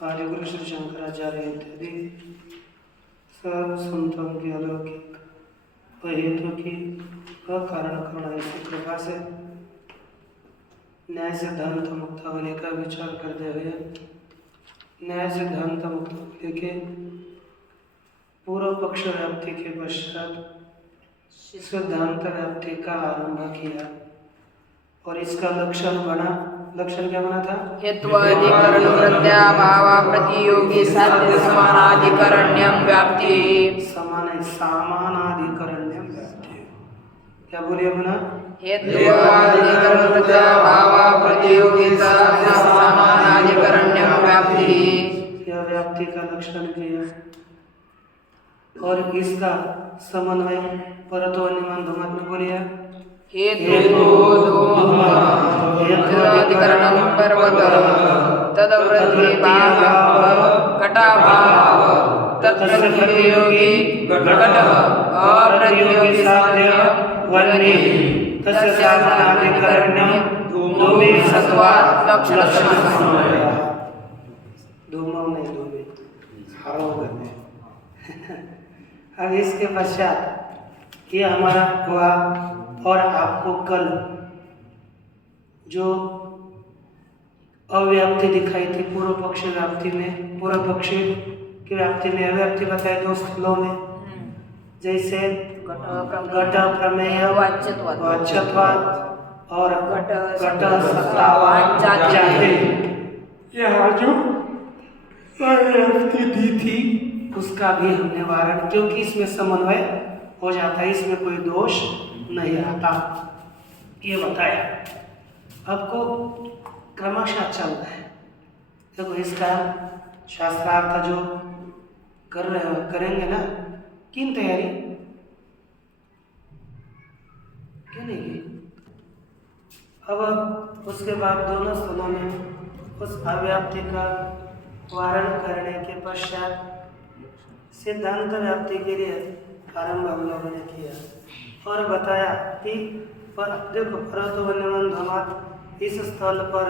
आदिगुरु श्री शंकराचार्य इत्यादि सब संतों की अलौकिक अहेतु की अकारण करुणा की कृपा से न्याय सिद्धांत मुक्तावली का विचार करते हुए न्याय सिद्धांत मुक्तावली के पूर्व पक्ष व्याप्ति के पश्चात सिद्धांत व्याप्ति का आरंभ किया और इसका लक्षण क्या बना था? हेत्वाधिकरण प्रत्याभाव प्रतियोगी साध्य समानाधिकरण्यम व्याप्ति समानाधिकरण्यम व्याप्ति। क्या बोलिए बना? हेत्वाधिकरण प्रत्याभाव प्रतियोगी साध्य समानाधिकरण्यम व्याप्ति। यह व्याप्ति का लक्षण किया और इसका समन्वय परतो निमान धुमात में बोलिए हेत्वाधिकरणं पर्वत तदवृत्तिभाव घटाभाव तत्प्रतियोगी घटः अप्रतियोगी साध्यं वह्नि तस्य समानाधिकरण्यं धूमे सत्वात् लक्षणसमन्वयः। धूमों में धूमे हारो करते हैं। अब इसके पश्चात ये हमारा हुआ और आपको कल जो अव्याप्ति दिखाई थी पूर्व पक्ष व्याप्ति में, पूर्व पक्ष की व्याप्ति में अव्याप्ति बताए दो स्थलों में, जैसे घट प्रमेय वाच्यत्वात् और घट सत्तावान जाति। यहाँ जो अव्याप्ति दी थी उसका भी हमने वारण, क्योंकि इसमें समन्वय हो जाता है, इसमें कोई दोष नहीं आता, ये बताया। आपको क्रमशः चलना है। देखो इसका शास्त्रार्थ जो करेंगे ना, किन तैयारी क्यों नहीं की? अब उसके बाद दोनों स्थलों में उस अव्याप्ति का वारण करने के पश्चात सिद्धांत व्याप्ति के लिए आरंभ हम लोगों ने किया और बताया कि देखो परतो वन्यमान धमात इस स्थल पर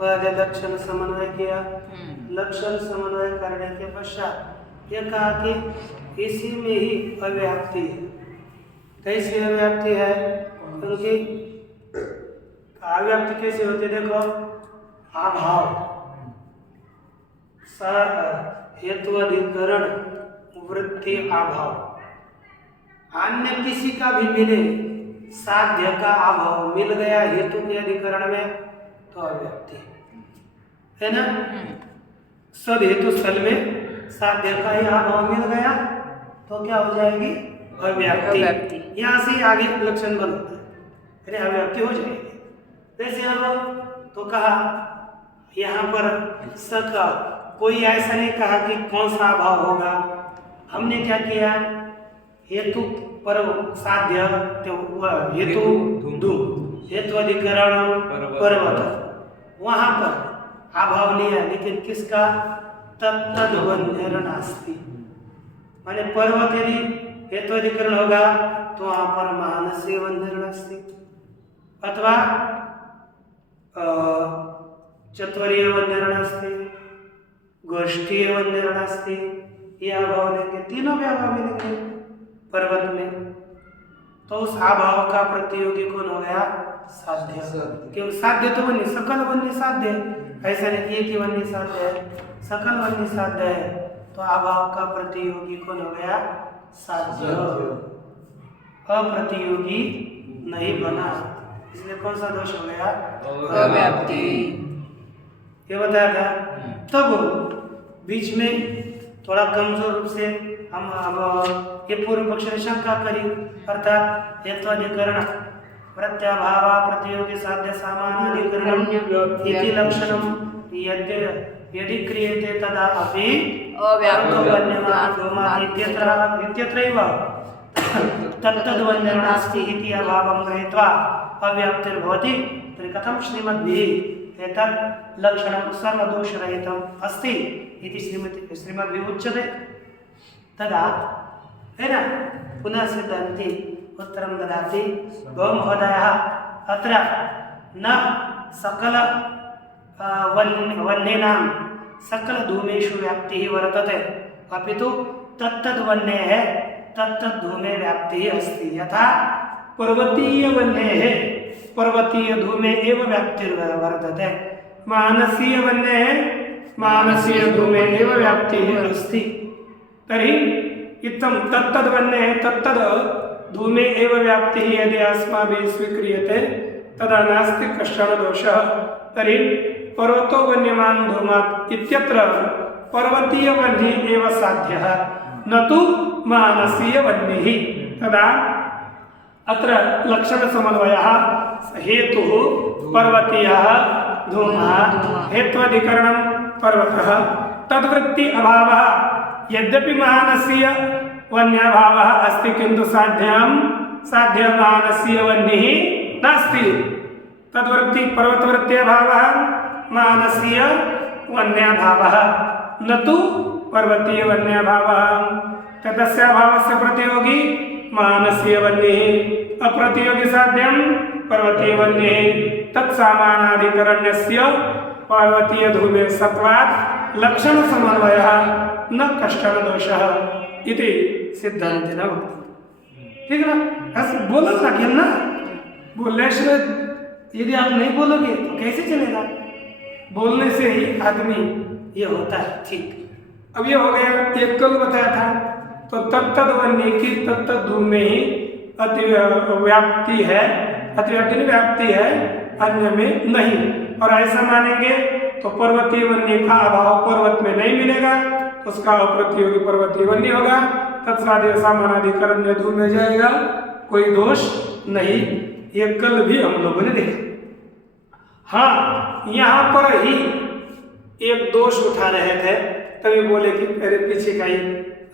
पहले लक्षण समन्वय किया, लक्षण समन्वय करने के पश्चात ये कहा कि इसी में ही अव्याप्ति है। कैसी अव्याप्ति है? क्योंकि अव्याप्ति कैसे होती है? देखो अभाव हेतु अधिकरण वृत्ति अभाव, अन्य किसी का भी मिले साध्य का अभाव मिल गया हेतु के अधिकरण में तो अव्याप्ति है ना। सब हेतु स्थल में साध्य का ही अभाव मिल गया तो क्या हो जाएगी? अव्याप्ति। यहाँ से आगे लक्षण बनता है, अरे अव्याप्ति हो जाएगी। वैसे अब तो कहा यहाँ पर सका कोई ऐसा नहीं कहा कि कौन सा अभाव होगा। हमने क्या किया? हेतु पर साध्य हेतु धूम हेतु अधिकरण पर्वत, वहां पर अभाव लिया, लेकिन किसका? तत्तद्वन्यरणास्ति, माने पर्वत यदि हेतु अधिकरण होगा तो वहां पर महानस्य वन्यरणास्ति अथवा चत्वरीय वन्यरणास्ति गोष्ठीय वन्यरणास्ति, ये अभाव लेंगे, तीनों में अभाव मिलेंगे पर्वत में। तो उस अभाव का प्रतियोगी कौन हो गया? साध्य। क्यों? साध्य तो वन्य, सकल वन्य साध्य, ऐसा नहीं कि वन्य साध्य है, सकल वन्य साध्य है, तो अभाव का प्रतियोगी कौन हो गया? साध्य। अप्रतियोगी नहीं बना, इसलिए कौन सा दोष हो गया? अव्याप्ति। ये बताया था। तब बीच में थोड़ा कमजोर रूप से हम अब ये पूर्व पक्ष ने शंका करी, अर्थात हेत्वाधिकरण प्रत्याभाव प्रतियोगी साध्य सामानाधिकरणम इति लक्षणम यदि क्रियते तदा अपि अव्याप्तो वन्यमान धूमात् इत्यत्रैव तत्तद्वन्यरणास्ति इति अभावं गृहीत्वा अव्याप्तिर्भवति तर्हि कथं श्रीमद्भिः एतत् लक्षणं सर्वदोषरहितम् अस्ति इति श्रीमद्भिः उच्यते। तदा है ना पुनः सिद्धान्ति उत्तरं ददाति गो महोदयः अत्र न सकल वन्येनां सकल धूमेषु व्याप्ति ही वर्तते अपितु तत्तद्वन्येः तत्तद्धूमे व्याप्तिः अस्ति यथा पर्वतीयवन्येः पर्वतीयधूमे एव व्याप्तिर्वर्तते मानसीयवन्येः मानसीयधूमे एव व्याप्तिः अस्ति तर्हि इत्थं तत्तद्वन्येः तत्तद् धूमे एव व्याप्तिः यदि अस्माभिः स्वीक्रियते तदा नास्ति कश्चन दोषः तर्हि पर्वतो वन्यमान धूमात् इत्यत्र पर्वतीयवन्यः एव साध्यः न तु मानसीयवन्यः तदा अत्र लक्षणसमन्वयः हेतुः पर्वतीयः धूमः हेत्वाधिकरणं पर्वतः तद्वृत्ति अभावः यद्यपि मानसीय वन्याभावः अस्ति किन्तु साध्य मानसीय वन्यः नास्ति तद्वृत्ति पर्वतवृत्ति अभावः मानसीय वन्याभावः न तु पर्वतीय वन्याभावः तस्य अभावस्य प्रतियोगी मानसीय वन्यः अप्रतियोगी साध्यं पर्वतीय वन्यः तत्सामानाधिकरण्यस्य पर्वतीय धूमे सत्वात् लक्षण समन्वयः न कश्चन दोषः इति सिद्धांतेन उक्तम् ठीक है ना ऐसे बोलना चाहिए ना बोलने से यदि आप नहीं बोलोगे तो कैसे चलेगा बोलने से ही आदमी ये होता है ठीक अब ये हो गया एक कल बताया था तो तत्तद वन्य की तत्तद धूम में ही अतिव्याप्ति है अतिव्याप्ति व्याप्ति है अन्य में नहीं और ऐसा मानेंगे तो पर्वतीय वन्य का अभाव पर्वत में नहीं मिलेगा उसका अप्रतियोगी पर्वतीय वन्य होगा तत्साध्य सामानाधिकरण धूम में जाएगा कोई दोष नहीं ये कल भी हम लोगों ने देखा हाँ यहाँ पर ही एक दोष उठा रहे थे तभी बोले कि मेरे पीछे का ही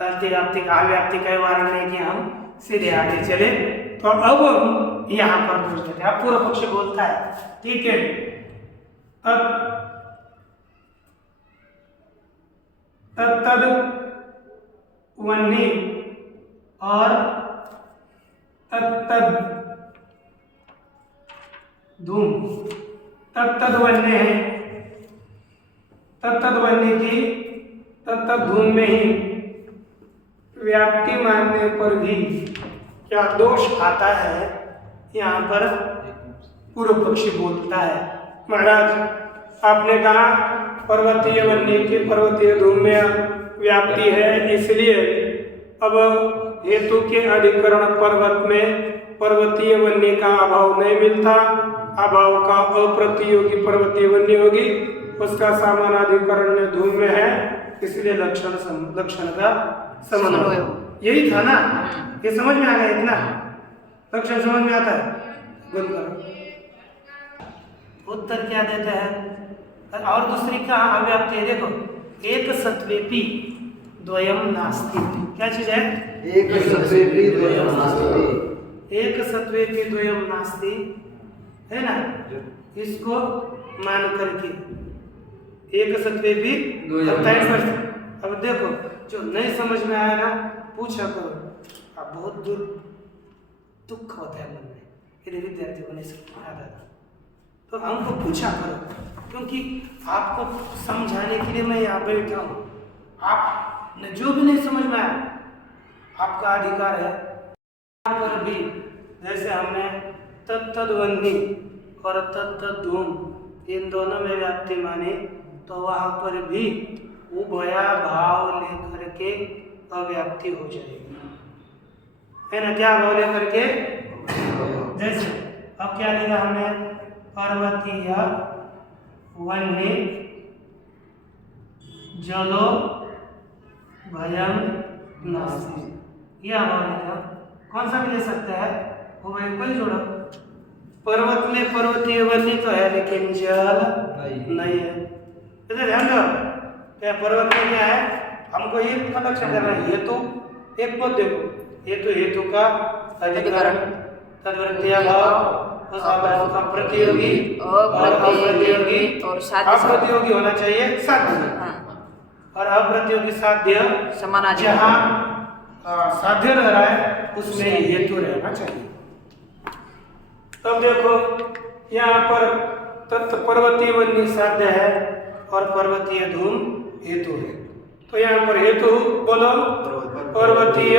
अतिव्याप्ति का अव्याप्ति का वारण नहीं कि हम सीधे आगे चले तो अब यहाँ पर दोष देते हैं पूर्व पक्ष बोलता है ठीक है तत्तद वन्य और तत्तद धूम तत्तद वन्य है तत्तद वन्य की तत्तद धूम में ही व्याप्ति मानने पर भी क्या दोष आता है यहाँ पर पूर्व पक्षी बोलता है महाराज आपने कहा पर्वतीय वन्य की पर्वतीय धूम में व्याप्ति है इसलिए अब हेतु के अधिकरण पर्वत में पर्वतीय वन्य का अभाव नहीं मिलता अभाव का अप्रतियोगी पर्वतीय वन्य होगी उसका सामानाधिकरण में धूम में है इसलिए लक्षण का समन्वय यही था ना ये समझ में आ गया इतना लक्षण समझ में आता है बंद करो उत्तर क्या देते हैं और दूसरी का अव्याप्ति है देखो एक सत्वेपि द्वयम नास्ति क्या चीज है एक सत्वेपि द्वयम नास्ति एक सत्वेपि द्वयम नास्ति है ना इसको मान करके एक सत्वेपि अब देखो जो नहीं समझ में आया ना पूछा करो अब बहुत दूर दुख होता है मन में यदि विद्यार्थी को नहीं समझ में आता तो हमको पूछा करो क्योंकि आपको समझाने के लिए मैं यहाँ बैठा हूँ आप जो भी नहीं समझ में आया आपका अधिकार है यहाँ पर भी जैसे हमने तत्तद्वन्य और तत्तद्धूम इन दोनों में व्याप्ति माने तो वहाँ पर भी उभया भाव लेकर के अव्याप्ति हो जाएगी है ना क्या भाव लेकर के जैसे अब क्या लिखा हमने पर्वतीय वन्य जलो भयम नास्ति यह भाव लिखा कौन सा भी ले सकते हैं वो भाई कोई जोड़ो पर्वत में पर्वतीय वन्य तो है लेकिन जल नहीं है इधर ध्यान दो क्या पर्वत में क्या है हमको ये लक्षण करना है हेतु एक पद देखो हेतु का अधिकरण तद्वृत्ति अभाव उस अभाव का प्रतियोगी और अप्रतियोगी और साध्य अप्रतियोगी होना चाहिए साध्य और अप्रतियोगी साध्य समानाधिकरण जहाँ साध्य रह रहा है उसमें हेतु रहना चाहिए तब देखो यहाँ पर तत्पर्वतीय वन्य साध्य है और पर्वतीय धूम हेतु है। तो यहाँ पर हेतु बोलो, पर्वतीय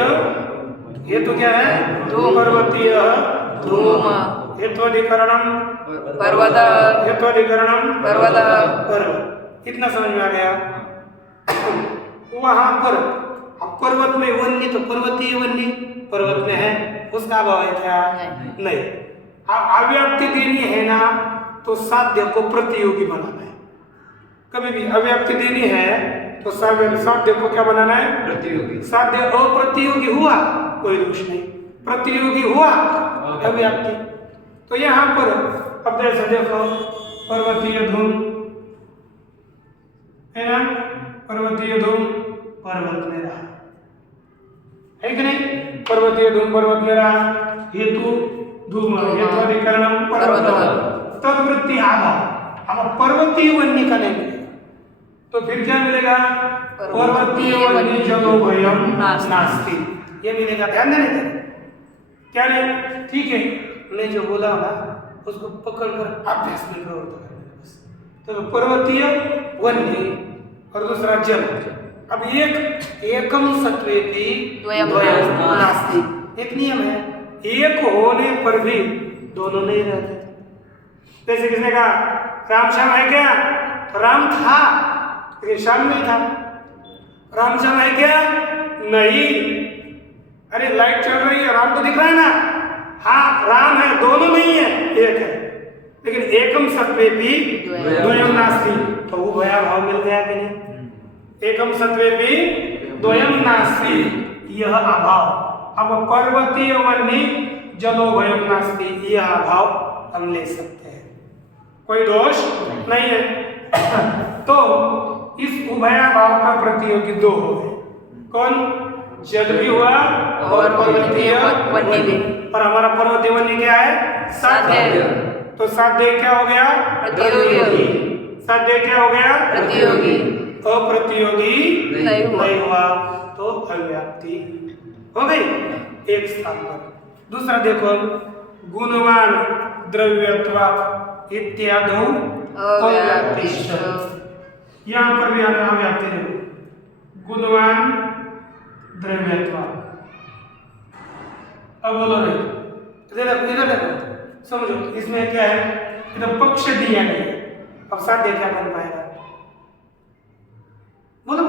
हेतु क्या है? धूम। पर्वतीय धूम। हेत्वाधिकरणम पर्वत। हेत्वाधिकरणम पर्वत। पर्वत। इतना समझ में आ गया। वहां पर अब पर्वत में वन्य, तो पर्वतीय वन्य पर्वत में है, उसका अभाव है क्या? नहीं। अब अव्याप्ति देनी है ना, तो साध्य को प्रतियोगी बनाना है। कभी भी अव्याप्ति देनी है तो साध्य को क्या बनाना है? प्रतियोगी। साध्य अप्रतियोगी हुआ कोई दोष नहीं, प्रतियोगी हुआ अव्याप्ति। तो यहाँ पर अब जैसे देखो, पर्वतीय धूम है ना, पर्वतीय धूम पर्वत में रहा है कि नहीं? पर्वतीय धूम पर्वत में रहा, हेतु धूम हेत्वाधिकरणम पर्वत, तद्वृत्ति आभाव। अब पर्वतीय वन्य का नहीं मिलेगा, तो फिर क्या मिलेगा? पर्वतीय वन्य जलोभयम नास्ति, ये मिलेगा। ध्यान देने दें क्या नहीं? ठीक है, मैं जो बोला ना उसको पकड़कर अभ्यास में प्रवृत्त करना बस। तो पर्वतीय वन्य और दूसरा जल। अब एकम सत्वेपि द्वयम नास्ति, एक नियम है, एक होने पर भी दोनों नहीं रहते। जैसे किसने कहा राम श्याम है क्या? तो राम था लेकिन श्याम नहीं था। राम श्याम है क्या? नहीं। अरे लाइट चल रही है, राम तो दिख रहा है ना। हाँ राम है, दोनों नहीं है, एक है। लेकिन एकम सत्वेपि द्वयम नास्ति, तो वो भयाभाव मिल गया कि नहीं? एकम सत्वेपि द्वयम नास्ति, यह अभाव। अब पर्वतीय वन्य जलोभयम नास्ति, यह अभाव हम ले सकते हैं, कोई दोष नहीं है। तो इस उभयाभाव का प्रतियोगी दो हो गए, कौन? जल भी हुआ और पर्वतीय वन्य भी। और हमारा पर्वतीय वन्य क्या है? साध्य। तो साध्य क्या हो गया? प्रतियोगी। साध्य क्या हो गया? प्रतियोगी। अप्रतियोगी नहीं हुआ, तो अव्याप्ति हो गई एक स्थान पर। दूसरा देखो, गुणवान द्रव्यत्वात् इत्यादि अव्याप्तिश्च, यहाँ पर भी आना अव्याप्ति है। गुणवान द्रव्यत्वात्, अब बोलो रे, इधर देखो, समझो इसमें क्या है? इधर पक्ष दिया गया, अब साध्य क्या बन पाएगा? बोलो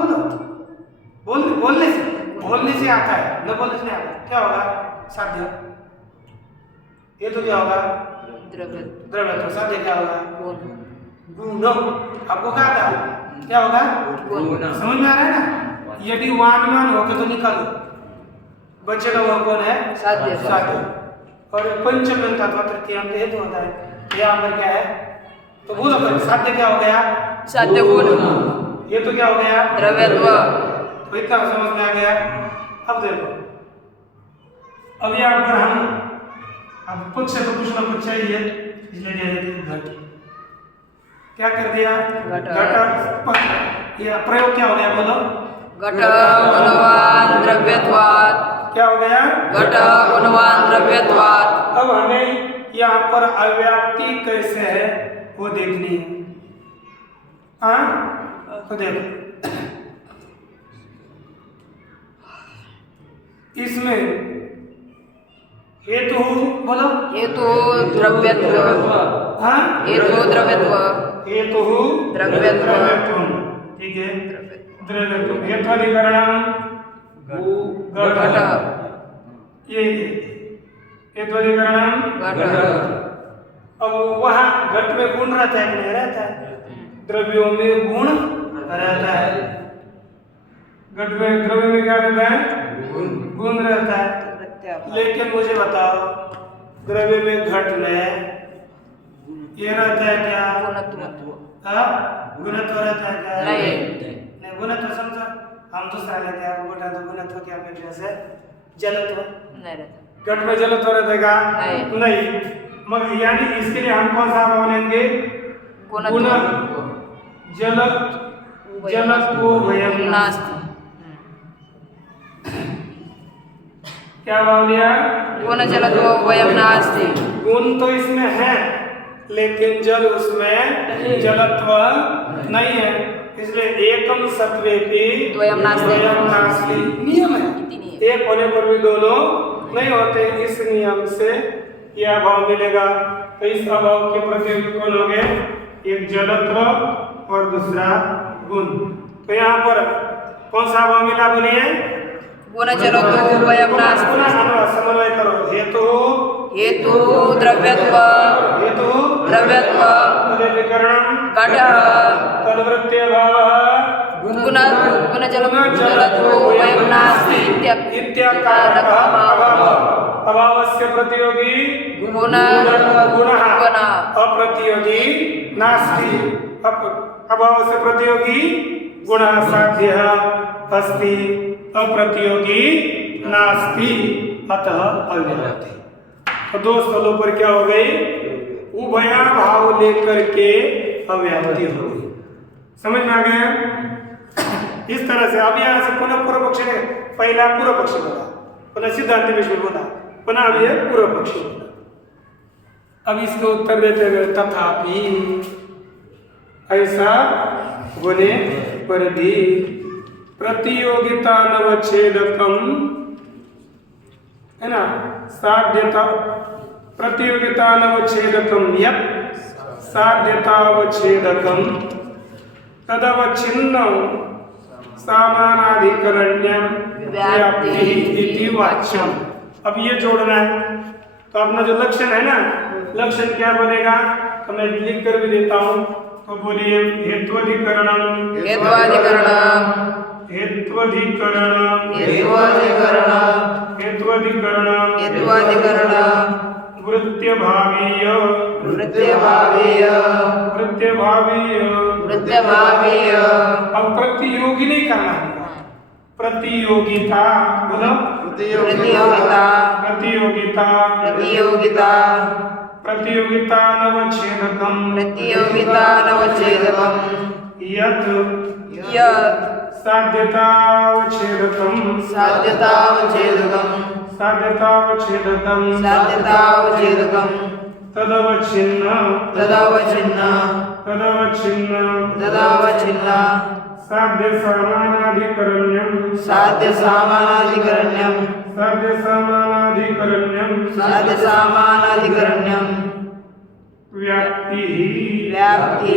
बोलने से आता है, न बोलने से नहीं आता। क्या होगा? साध्य। ये तो क्या होगा? द्रव्य। तो साध्य क्या होगा? गुण। आपको क्या था? क्या होगा? समझ में आ रहा है ना? यदि वान होगा तो निकालो, बचेगा वह कौन है? साध्य। और पंचम तत्व तृतीयांत हेतु होता है, यहाँ पर क्या है? तो बोलो फिर, साध्य क्या हो गया? साध्य गुण। ये तो क्या हो गया? द्रव्यत्व। तो इतना समझ में आ गया। अब देखो, अब यहाँ पर हम अब पक्ष तो कुछ ना कुछ चाहिए, इसलिए दे देते घट। क्या कर दिया? घट पक्ष। ये प्रयोग क्या हो गया? बोलो। घट गुणवान द्रव्यत्वात्। क्या हो गया? घट गुणवान द्रव्यत्वात्। अब हमें यहाँ पर अव्याप्ति कैसे है वो देखनी है। हाँ, तो देखो इसमें हेतु बोलो। हेतु द्रव्यत्व। हाँ, हेतु द्रव्यत्व। हेतु द्रव्यत्व। ठीक है, द्रव्यत्व। हेत्वाधिकरणम घट। ये हेत्वाधिकरणम घट। अब वहाँ घट में गुण रहता है कि नहीं रहता है? द्रव्यों में गुण रहता है। घट में द्रव्य में क्या रहता है? गुण रहता है। लेकिन मुझे बताओ, द्रव्य में घट में ये रहता है क्या? गुणत्व रहता है क्या? नहीं, गुणत्व समझो, हम दूसरा लेते हैं, आपको बता दो गुणत्व क्या अपेक्षा से जलत्व नहीं रहता। घट में जलत्व रहेगा? नहीं। मगर यानी इसके लिए हम कौन सा अभाव लेंगे? गुण जलत्व भयम नास्ति। क्या भाव लिया? गुण जलत्व भयम नास्ति। गुण तो इसमें है, लेकिन जल उसमें जलत्व नहीं है, इसलिए एकम सत्वेपि द्वयम नास्ति। द्वयम नास्ति नियम है। एक होने पर भी दोनों नहीं होते, इस नियम से यह अभाव मिलेगा। तो इस अभाव के प्रतियोगी कौन हो गए? एक जलत्व और दूसरा गुण। तो यहाँ पर कौन सा अभाव मिला बोलिए? गुण जलत्व द्वयम नास्ति। समन्वय करो। हेतु द्रव्यत्व हेतु द्रव्यत्व तदधिकरणं घटः तद्वृत्त्यभावः गुण जलत्व द्वयम नास्ति इत्याकारः अभावः। अभावस्य प्रतियोगी गुणः अप्रतियोगी नास्ति। अभावस्य प्रतियोगी गुणः साध्यः अस्ति, अप्रतियोगी नास्ति, अतः अव्याप्ति। तो दो स्थलों पर क्या हो गई? उभया भाव लेकर के अव्याप्ति हो गई। समझ में आ गया? इस तरह से अब यहाँ से पुनः पूर्व पक्ष ने पहला पूर्व पक्ष बोला, पुनः सिद्धांत विषय बोला, पुनः अब ये पूर्व पक्ष बोला। अब इसको उत्तर देते हुए तथापि ऐसा होने पर भी प्रतियोगिता नवच्छेदकम है ना, साध्यता प्रतियोगिता नवच्छेदकम यत् साध्यतावच्छेदकम तदवच्छिन्नं सामानाधिकरण्यं व्याप्ति इति वाच्यम। अब ये जोड़ना है, तो अपना जो लक्षण है ना, लक्षण क्या बनेगा? तो मैं लिख कर भी देता हूँ। तो बोलिए हेत्वाधिकरणम हेत्वाधिकरणम हेत्वाधिकरणम हेत्वाधिकरणम हेत्वाधिकरणम हेत्वाधिकरणम वृत्त्यभावीय वृत्त्यभावीय वृत्त्यभावीय वृत्त्यभावीय। अब प्रतियोगी नहीं करना है, प्रतियोगिता बोलो। प्रतियोगिता प्रतियोगिता प्रतियोगिता प्रतियोगिता नवच्छेदकम प्रतियोगिता नवच्छेदकम यत् यत् साध्यतावच्छेदकम साध्यतावच्छेदकम साध्यतावच्छेदकम साध्यतावच्छेदकम तदवच्छिन्न तदवच्छिन्न तदवच्छिन्न तदवच्छिन्न साध्य समानाधिकरण्यम साध्य सामानाधिकरण्यम साध्य समानाधिकरण्यम साध्य सामानाधिकरण्यम व्याप्ति व्याप्ति।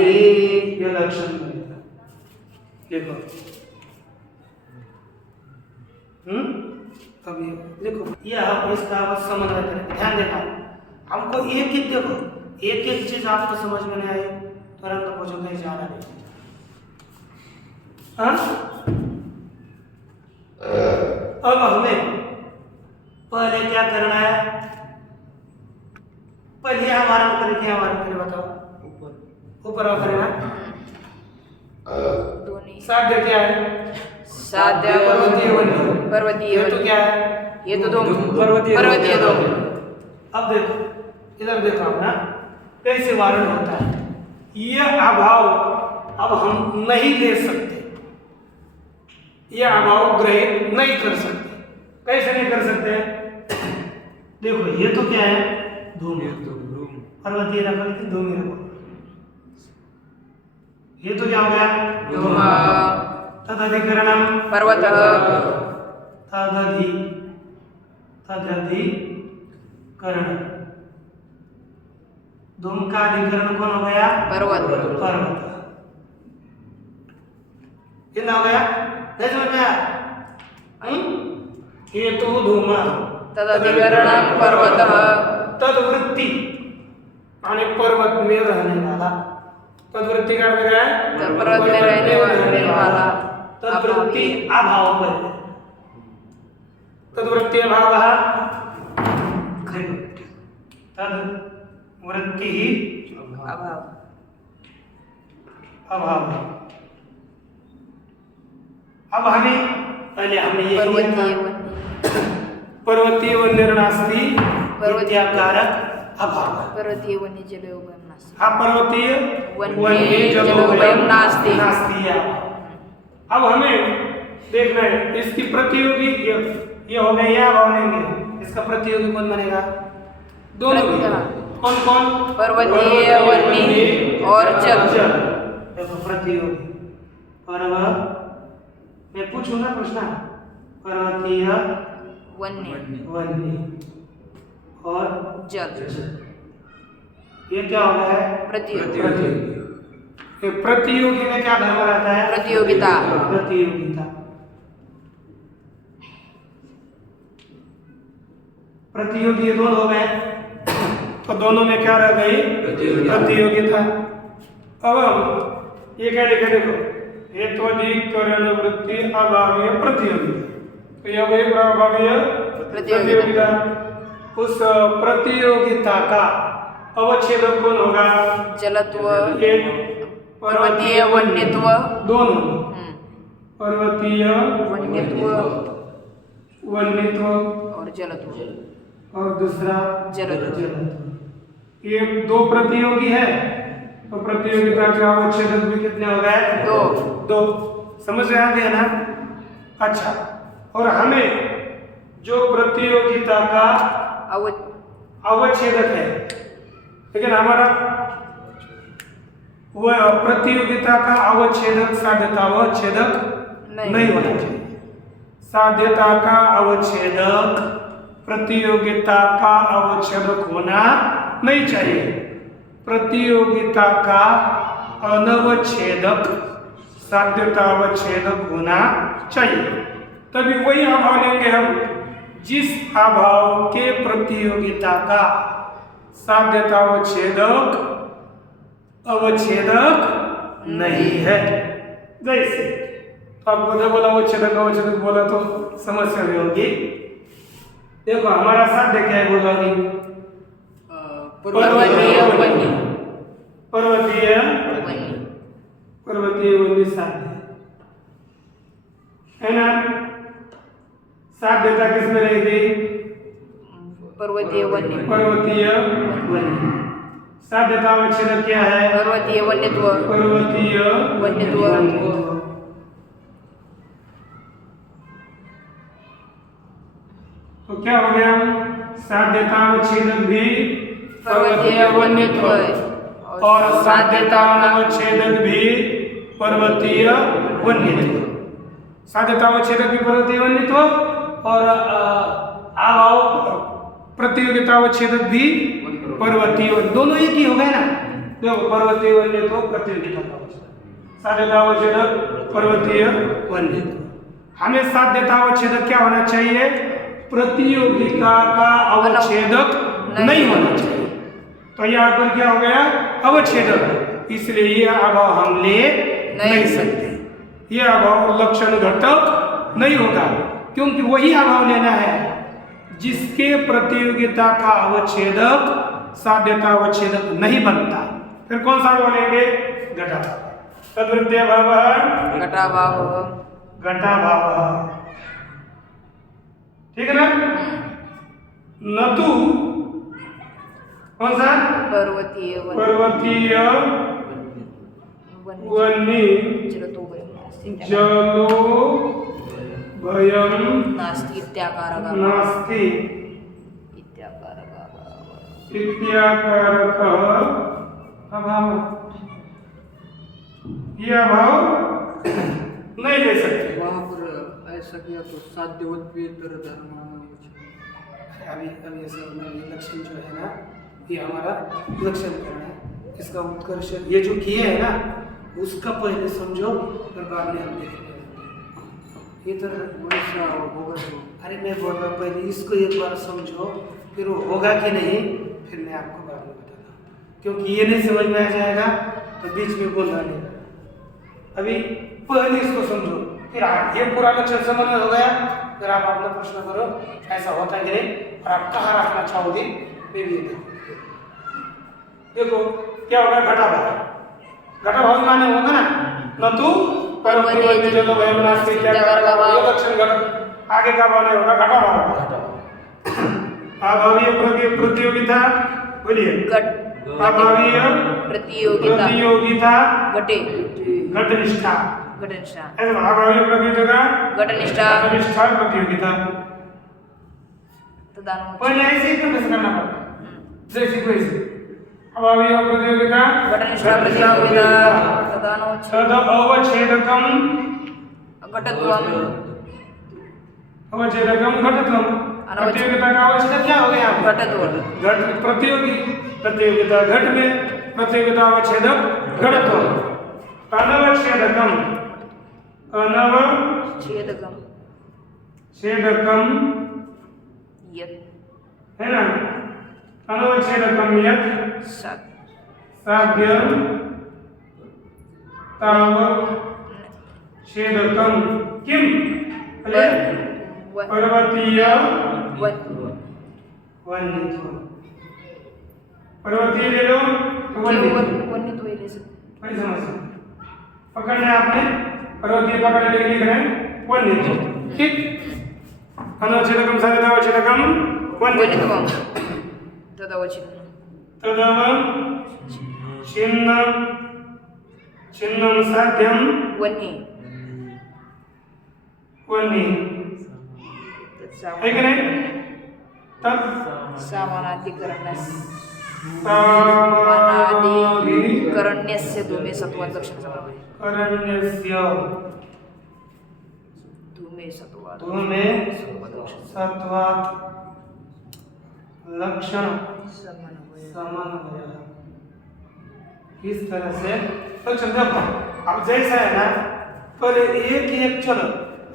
ये लक्षण बनेगा। देखो अब ये देखो, ये हम इसका समन्वय करें, ध्यान देना। हमको एक एक देखो, एक एक चीज आपको समझ में नहीं आई तुरंत पूछो, कहीं जाना नहीं। हाँ? अब हमें पहले क्या करना है? पहले हमारा ऊपर क्या हमारा ऊपर बताओ, ऊपर करें ना। साध्य क्या है? साध्य पर्वतीय वन्य। पर्वतीय हेतु क्या है? ये तो दो पर्वतीय दो। अब देखो, इधर देखो आप ना, कैसे वारण होता है। यह अभाव अब हम नहीं ले सकते, यह अभाव ग्रहित नहीं कर सकते। कैसे नहीं कर सकते? देखो ये तो क्या है? धूम। पर्वतीय रखा, लेकिन धूम ही रखो। ये तो क्या हो गया? धूम। तदधिकरणम पर्वतः तदधिकरण। धूम का अधिकरण कौन हो गया? पर्वत। पर्वत। कितना हो गया? नहीं समझ में आया? हेतु धूम तदधिकरणम पर्वतः तदवृत्ति यानी पर्वत में रहने वाला। तदवृत्ति का अर्थ क्या है? पर्वत में रहने वाला। तदवृत्ति अभाव पर तदवृत्ति अभाव तदवृत्ति अभाव अभाव। अब हमें पहले हमने ये पर्वतीय वन्यरणास्ति पर्वत्याकारक अभाव। पर्वतीय वन्य जलोभयम नास्ति। हाँ, पर्वतीय वन्य जलोभयम नास्ति। नास्ति। अब हमें देखना है इसकी प्रतियोगी ये हो गया, या भाव लेंगे, इसका प्रतियोगी कौन बनेगा? दोनों। कौन कौन? पर्वतीय, वन्य और जल। देखो प्रतियोगी पर्व, मैं पूछूंगा प्रश्न, पर्वतीय, वन्य वन्य और जल। ये क्या हो गया है? प्रतियोगी। ये प्रतियोगी में क्या धर्म रहता है? प्रतियोगिता। प्रतियोगिता। प्रतियोगी ये दोनों हो गए, तो दोनों में क्या रह गई? प्रतियोगिता। अब हम ये क्या लिखे देखो, हेत्वाधिकरण वृत्ति अभावीय प्रतियोगिता, तो ये हो गई अभावीय प्रतियोगिता। उस प्रतियोगिता का अवच्छेदक कौन होगा? जलत्व, एक पर्वतीय, वन्यत्व। दोनों, पर्वतीय, वन्यत्व वन्यत्व और जलत्व, और दूसरा जलत्व। ये दो प्रतियोगी है, तो प्रतियोगिता के अवच्छेदक भी कितने हो गए? दो। समझ में आ गया ना? अच्छा, और हमें जो प्रतियोगिता का अवच्छेदक है, लेकिन हमारा वह प्रतियोगिता का अवच्छेदक साध्यता अवच्छेदक नहीं होना चाहिए। साध्यता का अवच्छेदक प्रतियोगिता का अवच्छेदक होना नहीं चाहिए। प्रतियोगिता का अनवच्छेदक साध्यता अवच्छेदक होना चाहिए, तभी वही अभाव लेंगे हम जिस अभाव के प्रतियोगिता का साध्यता अवच्छेदक नहीं है। जैसे आपको जब बोला अवच्छेदक बोला तो समस्या भी होगी। देखो हमारा साध्य क्या है? बोला कि पर्वतीय, वन्य। पर्वतीय, वन्य। पर्वतीय वन्य साध्य है ना? साध्यता किसमें रहेगी? पर्वतीय, वन्य। पर्वतीय वन्य। साध्यता अवच्छेदक क्या है? पर्वतीय, वन्यत्व। पर्वतीय वन्यत्व। तो क्या हो गया? साध्यता अवच्छेदक भी पर्वतीय, वन्यत्व और साध्यता अवच्छेदक भी पर्वतीय वन्यत्व। साध्यता अवच्छेदक भी पर्वतीय वन्यत्व और अभाव प्रतियोगिता अवच्छेदक भी पर्वतीय, दोनों एक ही हो गए ना? देखो पर्वतीय वन्यत्व प्रतियोगिता का अवच्छेदक, साध्यता अवच्छेदक पर्वतीय वन्यत्व। हमें साध्यता अवच्छेदक क्या होना चाहिए? प्रतियोगिता का अवच्छेदक नहीं होना चाहिए। तो यहाँ पर क्या हो गया? अवच्छेदक, इसलिए ये अभाव हम ले नहीं सकते। ये अभाव लक्षण घटक नहीं होगा, क्योंकि वही अभाव लेना है जिसके प्रतियोगिता का अवच्छेदक साध्यता अवच्छेदक नहीं बनता। फिर कौन सा बोलेंगे? घटाभाव। तद्वृत्तीय भाव, घटाभाव। घटाभाव, ठीक है ना? नतु कौन सा? पर्वतीय, पर्वतीय, वन्य, जलो भयम नास्ति इत्याकारक अभाव। ये अभाव नहीं ले सकते। वहाँ पर ऐसा किया तो साध्यवत भी धर्म। अभी ऐसे लक्षण जो है ना, ये हमारा लक्षण करना है। इसका उत्कर्ष ये जो किए है ना, उसका पहले समझो, फिर बाद में हम देखेंगे। ये तो वैसा होगा तो अरे मैं बोल रहा हूँ, पहले इसको एक बार समझो, फिर वो होगा कि नहीं फिर मैं आपको बाद में बताता हूँ, क्योंकि ये नहीं समझ में आ जाएगा तो बीच में बोलना नहीं। अभी पहले इसको समझो, फिर ये पूरा लक्षण समझ में हो गया, फिर आप अपना प्रश्न करो ऐसा होता है कि नहीं, और आप कहाँ रखना चाहोगे मैं भी देखो क्या होगा। घटाभाव, घटाभाव माने होगा ना, न तू पर्वतीय जलो भयम नास्ति इत्याकारक। ये लक्षण घट आगे का भाव नहीं होगा, घटाभाव। अभावीय प्रतियोगिता, बोलिए। अभावीय प्रतियोगिता, घटनिष्ठा। अभावीय प्रतियोगिता, घटनिष्ठा प्रतियोगिता। पहले ऐसे ही करना पड़ता, जैसी वैसी। अब अभी प्रतियोगिता घटनिष्ठा प्रतियोगिता तदानवच्छेद तद अवच्छेदकम घटत्वम अवच्छेदकम घटत्वम। प्रतियोगिता का अवच्छेदक क्या हो गया? घटत्व घट प्रतियोगी प्रतियोगिता घट में, प्रतियोगिता अवच्छेदक घटत्व। अनवच्छेदकम छेदकम छेदकम यत् है ना, अनवच्छेदकम यत् सत् साध्य तावच्छेदकम किम पर्वतीय वन्यत्व। पर्वतीय ले लो तो वन्यत्व वन्यत्व ले सकते कोई समस्या पकड़ना है आपने, पर्वतीय पकड़ने के लिए लिख रहे हैं वन्यत्व। ठीक, अनवच्छेदकम साध्य तावच्छेदकम वन्यत्व। वन्यत्वम तदवच्छेदकम छिन्नं साध्यं वन्ये वन्ये है कि नहीं? तब समानाधिकरण्यस्य धूमे सत्वात् लक्षण समापय करण्यस्य धूमे सत्वात् धूमे सत्वात् लक्षण समन्वय। इस तरह से लक्षण देखो, अब जैसा है ना, पहले एक एक चलो,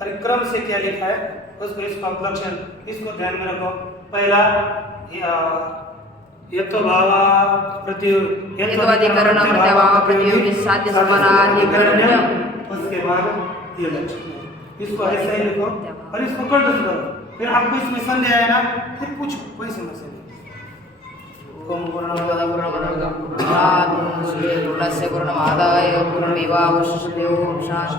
अरे क्रम से क्या लिखा है उसको, इसको आप लक्षण इसको ध्यान में रखो। पहला यत्त्वभावा प्रतियोगी यत्त्वाधिकरण प्रत्यभाव प्रतियोगी साध्य समानाधिकरण्यम। उसके बाद ये लक्षण, इसको ऐसा ही लिखो और इसको कंठस्थ करो। फिर आपको इसमें संदेह आया ना, फिर पूछो, कोई समस्या नहीं। ओम पूर्णमदः पूर्णमिदं पूर्णात् पूर्णमुदच्यते पूर्णस्य पूर्णमादाय पूर्णमेवावशिष्यते। ओम शांति।